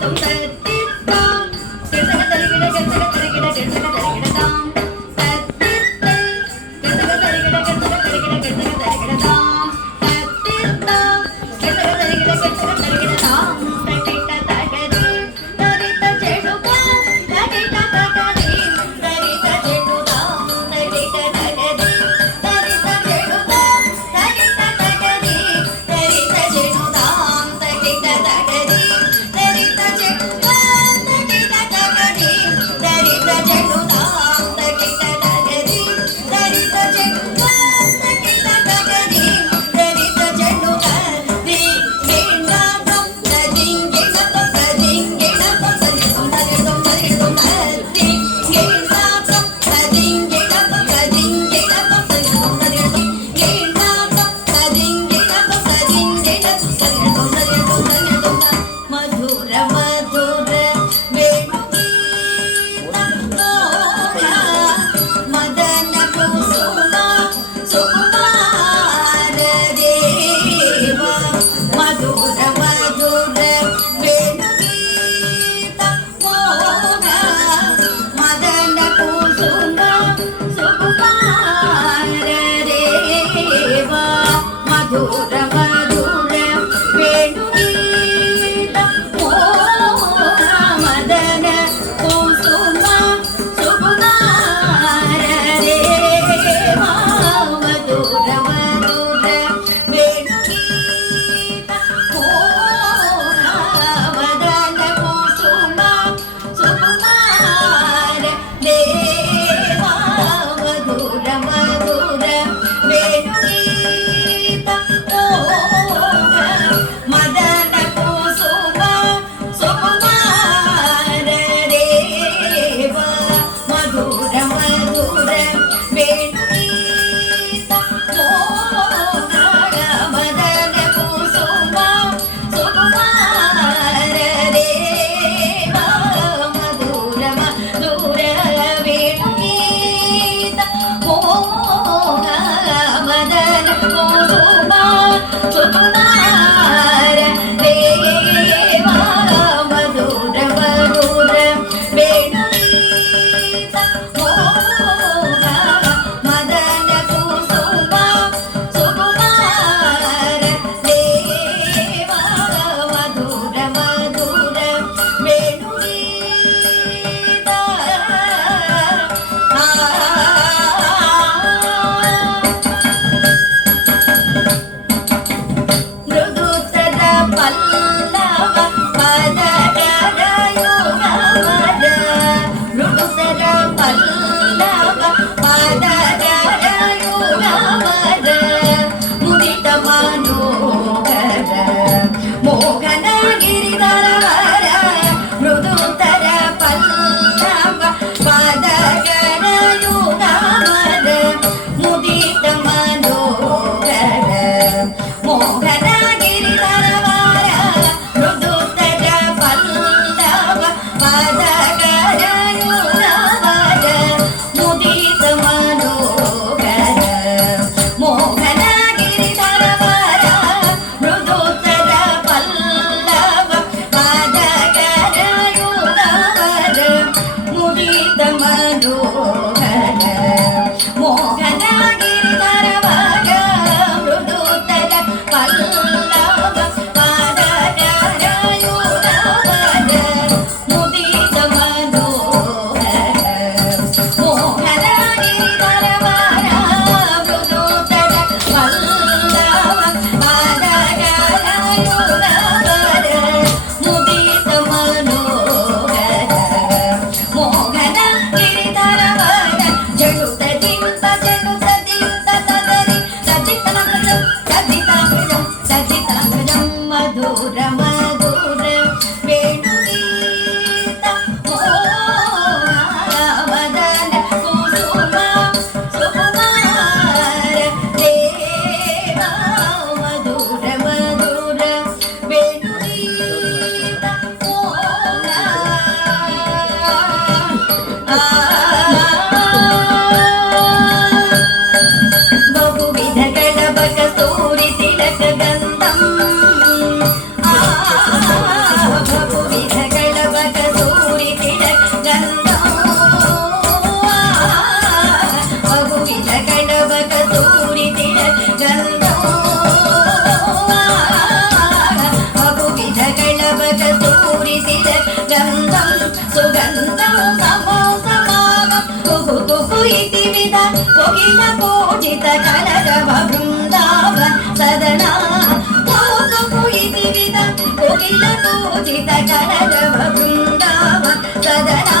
सुकुमार देवा విసిర గంధం సుగంధం సమో సమాగం కుహు కుహు ఇతి విధ కోకిల కోజిత కలరవ బృందావన సదనా కుహు కుహు ఇతి విధ కోకిల కోజిత కలరవ బృందావన సదనా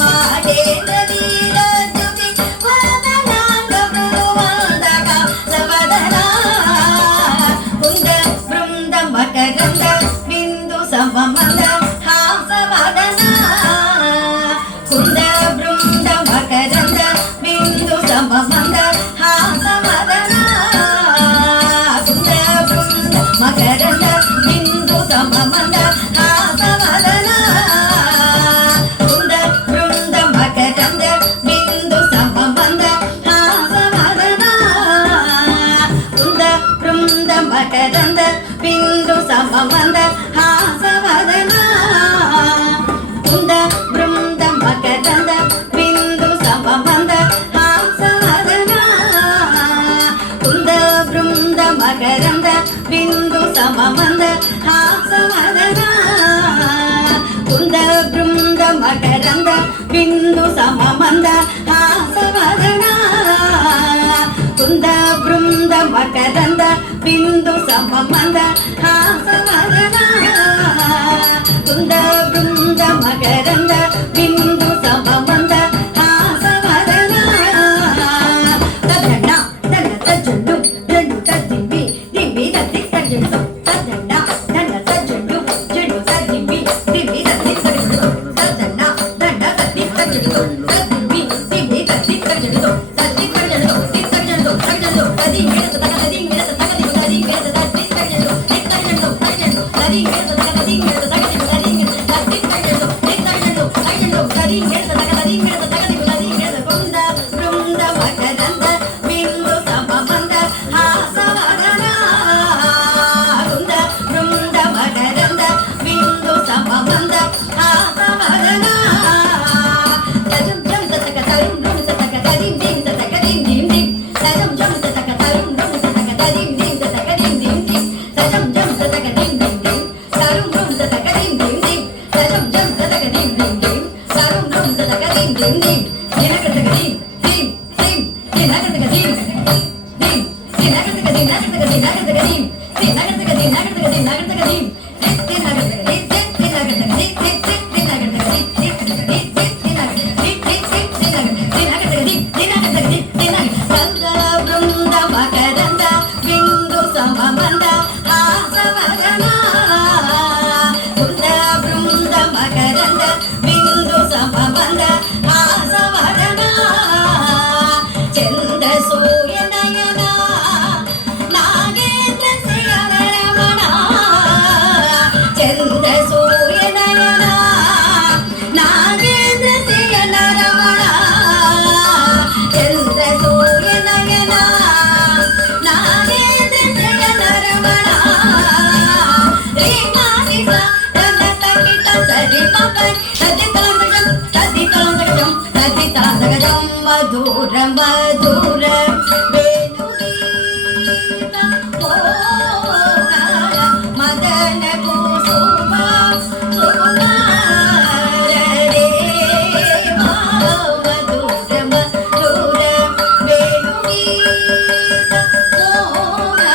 మాటేంద్ర వీరద్యుతి వదనాంగ బృందక సవదనా కుంద బృంద మకరంద బిందు సమమంద హాసవదనా కుంద బృంద మకరంద బిందు సమమంద హాసవదనా కుంద బృంద మకరంద బిందు సమమంద హాసవదనా కుంద బృంద మకరంద బిందు సమమంద హాసవదనా కుంద బృంద మకరంద బిందు సమమంద హాసవదనా కుంద బృంద మకరంద బిందు సమమంద హాసవదనా కుంద బృంద మకరంద బిందు సమమంద హాసవదనా కుంద బృంద మకరంద బిందు సమమంద హాసవదనా కుంద బృంద మకరంద బిందు సమమంద హాసవదనా కుంద బృంద మకరంద బిందు సమమంద హాసవదనా తదన్న తన తజుండు జండు తదింబి దింబి దత్తి తజుండు తదన్న తన తజుండు జండు తదింబి దింబి దత్తి తజుండు తదన్న తన దత్తి తజుండు తదింబి దింబి దత్తి తజుండు తత్తి తజుండు తిత్తజుండు తజుండు తది మిడత తగది మిడత తగది తది మిడత దత్తి తజుండు తిత్తజుండు తజుండు తది మిడత తగది మిడత తగది తది మిడత దత్తి తజుండు తిత్తజుండు తజుండు తది మిడత తగది మిడత తగది తది మిడత కుంద బృంద మకరంద బిందు సమమంద హాసవదనా కుంద బృంద మకరంద బిందు సమమంద హాసవదనా తజం జం తతక తరుం రుం తతక తదిం దిం తతక దిం దిం దిం తజం జం తతక తరుం రుం తతక తదిం దిం తతక దిం దిం దిం తజం జం తతక దిం దిం దిం తరుం రుం తతక దిం దిం దిం తజం జం తతక దిం దిం దిం తరుం రుం తతక దిం దిం దిం దినకతక దిం దిం దిం దినకతక దిం దిం దినకతక దిం నకతక దిం నకతక దిం దినకతక దిం నకతక దిం నకతక దిం దినకతక దిం దినకతక దిం దినకతక దిం దినకతక దిం దినకతక దిం కుంద బృంద మకరంద బిందు సమమంద హాసవదనా కుంద బృంద మకరంద బిందు సమమంద హాసవదనా చంద్ర సూర్య నయన నాగేంద్ర శయన రమణ చంద్ర సూర్య నయన నాగేంద్ర శయన రమణ చంద్ర సూర్య నయన నాగేంద్ర శయన రమణ రే మానిస తన తకిట సరి పపై తది తలంగజం తది తలంగజం తది తలంగజం మధుర మధుర వేణుగీత ఓంకార మదన కుసుమ సుకుమార దేవా మధుర మధుర వేణుగీత ఓంకార